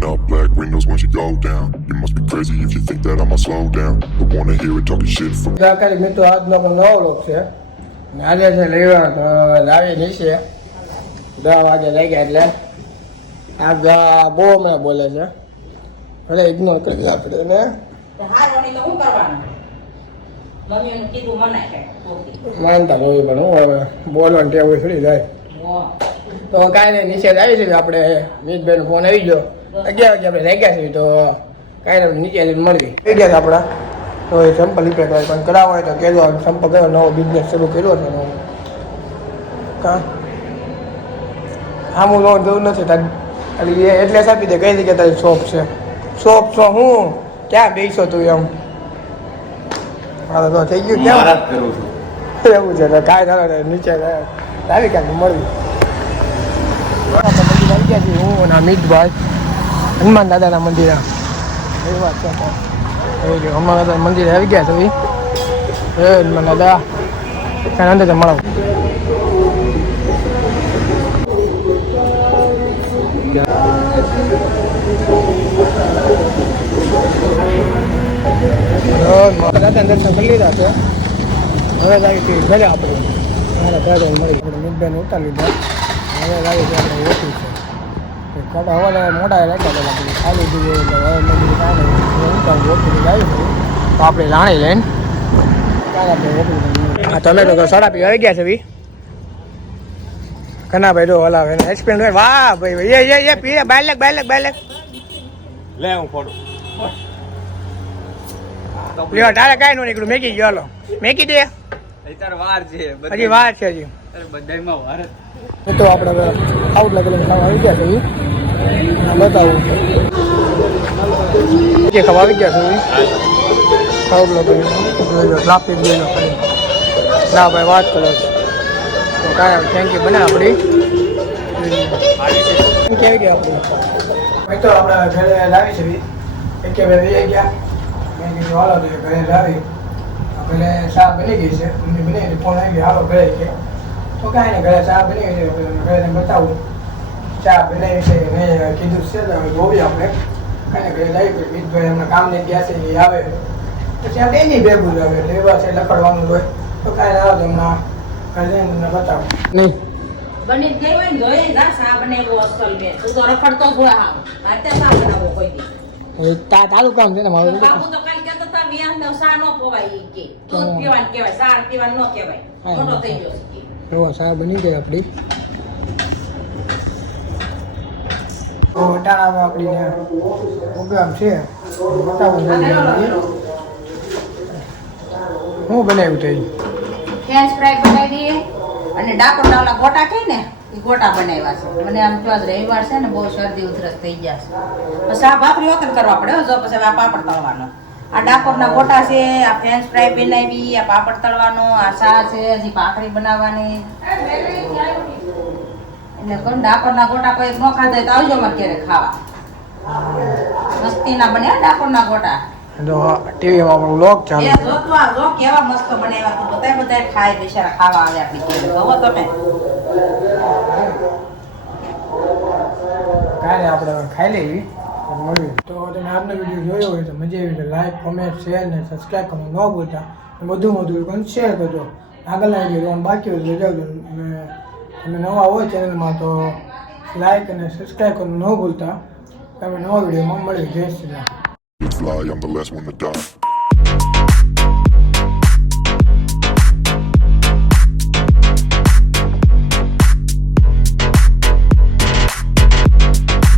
Rolling up black windows once you go down. You must be crazy if you think that I'ma slow down. But wanna hear it talking shit from જાણકારી મિત્રો આજનો પણ નવો લોક છે અને આજે છે લેવા તો લાવી નીચે દસ વાગે લઈ ગયા એટલે આ ગા બહુ હમણાં બોલે છે ભલે ઇગ્નોર કરી આપણે ને તે હારવાની તો શું કરવાનું મમ્મીને કીધું મનાય કે પોતી. માનતા બહુ પણ હું હવે બોલવાની ટેવ થોડી જાય હો. તો કાંઈ નહીં નીચે જ આવી છે આપણે મિતભાઈનો ફોન આવી ગયો અગિયાર વાગે આપણે રહી ગયા છીએ તો કાંઈ નહીં નીચે જઈને મળી થઈ ગયા આપણા. તો એ સંપલ રિપેર પણ કરાવો હોય તો કહેજો સંપર્ક કર્યો નવો બિઝનેસ શરૂ કર્યો છે નવો. કાં? આમ હું લોન જોવું નથી. તારી એટલે આપી દે. કઈ જગ્યાએ તારી શોપ છે? શોપ છો હું? ક્યાં બેસો તું એમ? હા તો થઈ ગયું ક્યાં કરું છું. એવું છે. તો કાંઈ ચાલો નીચે આવી કાંઈ મળ્યું હું અને અમિતભાઈ હનુમાન દાદાના મંદિર. એ વાત છે તો. હનુમાન દાદા મંદિરે આવી ગયા છો એ હનુમાન દાદા ત્યાં અંદર મળો. દર્શન કરી લીધા છે. હવે લાગે કે આપણે. મારા ઘરે મળી. આપણે મિતબેન ઉતારી લીધા. હવે લાગે છે આપણે ઓછું છે. તો હવાલે મોટા રાખ્યા હતા ખાલી દીધું એટલે હવે મંદિર કાંઈ ઉતારી ઓછું આવી ગયું તો આપણે લાણી લઈને કાંઈ હા તમે તો સારા પી આવી ગયા છે ભી કના ભાઈ જો હલાવે એને એક્સપિરિયન્સ વાહ ભાઈ ભાઈ એ એ એ પીએ બાયલેક બાયલેક બાયલેક. લે હું ફોટો લ્યો તારે કાંઈ નો નીકળ્યું. મેકી ગયો હાલો. મેકી દે. અત્યારે વાર છે હજી વાર છે હજી. બધામાં વાર તો આપણે આઉટ લગેલું ખાવા આવી ગયા છે બતાવું. કે ખાવા આવી ગયા છે ઈ. આઉટ લગેલું ટ્રાફિક બે ના ભાઈ, વાત કરો. તો કાંઈ થેન્ક યુ બને આપણી. કેવી ગયા આપણી? તો આપણે ઘરે લાવી છે. એક કે વહી ગયા. મેં કીધું, હાલો, તો ઘરે લાવી. પેલે ચા બની ગઈ છે. મમ્મી બની ફોન આવી ગયો. હાલો, ઘરે કે. તો કાંઈ નહીં, ઘરે ચા બની ગઈ છે. ઘરે બતાવું. ચા બનાવી છે મેં કીધું છે તો હવે જોવી આપણે. કાંઈ ઘરે લાવી મિતભાઈ એમના કામ ને ગયા છે એ આવે. પછી આપણે એની ભેગું જ આવે લેવા છે લખડવાનું હોય. તો કાંઈ ના આવે હમણાં. ઘરે તમને બતાવો. નહીં. બની ગઈ હોય ને જોઈએ જા શા બનાવ્યો અસલ મેં. તું તો રખડતો જ હોય હાથે કોઈ દી તા તારું કામ છે ને મારું બાપુ તો કાલ કહેતો હતા વિયાહ ને શા નો પોવાય. કે દૂધ પીવાનું કહેવાય સાર પીવાનું ન કહેવાય. મોટો થઈ ગયો છે બની ગઈ આપણી હું બનાવ્યું તે ફ્રેન્ચ ફ્રાય બનાવી દઈએ. અને ડાકોરના ઓલા ગોટા કહે ને, એ ગોટા બનાવ્યા છે. મને આમ આજ રવિવાર છે ને, બહુ શરદી ઉધરસ થઈ ગયા છે. પછી આ ભાખરી વખત કરવા પડે જો પછી આ પાપડ તળવાનો. આ ડાકોરના ગોટા છે, આ ફ્રેન્ચ ફ્રાય બનાવી, આ પાપડ તળવાનો, આ શા છે, હજી ભાખરી બનાવવાની. એટલે કોણ ડાકોરના ગોટા કોઈ ન ખાધા તો આવજો મારે ક્યારે ખાવા. મસ્તીના બને ડાપરના ગોટા. ટીવીમાં વ્લોગ એ ચાલુ જો તો આ જો કેવા મસ્ત બનાવ્યા તો બધાય બધાય ખાય બિચારા ખાવા આવે આપણી ઘરે. હવે તમે. કાલે આપણે ખાઈ લેવી. તો મળ્યું તો તમે આજનો વીડિયો જોયો હોય તો મજા આવી તો લાઈક કોમેન્ટ શેર ને સબસ્ક્રાઈબ કરવાનું ન ભૂલતા. વધુ વધુ પણ શેર કરજો. આગળના વીડિયો જોવાનું બાકી હોય તો જોજો. તમે નવા હોય ચેનલમાં તો લાઈક અને સબસ્ક્રાઈબ કરવાનું ન ભૂલતા. તમે નવા વિડીયોમાં મળી જય શ્રી રામ.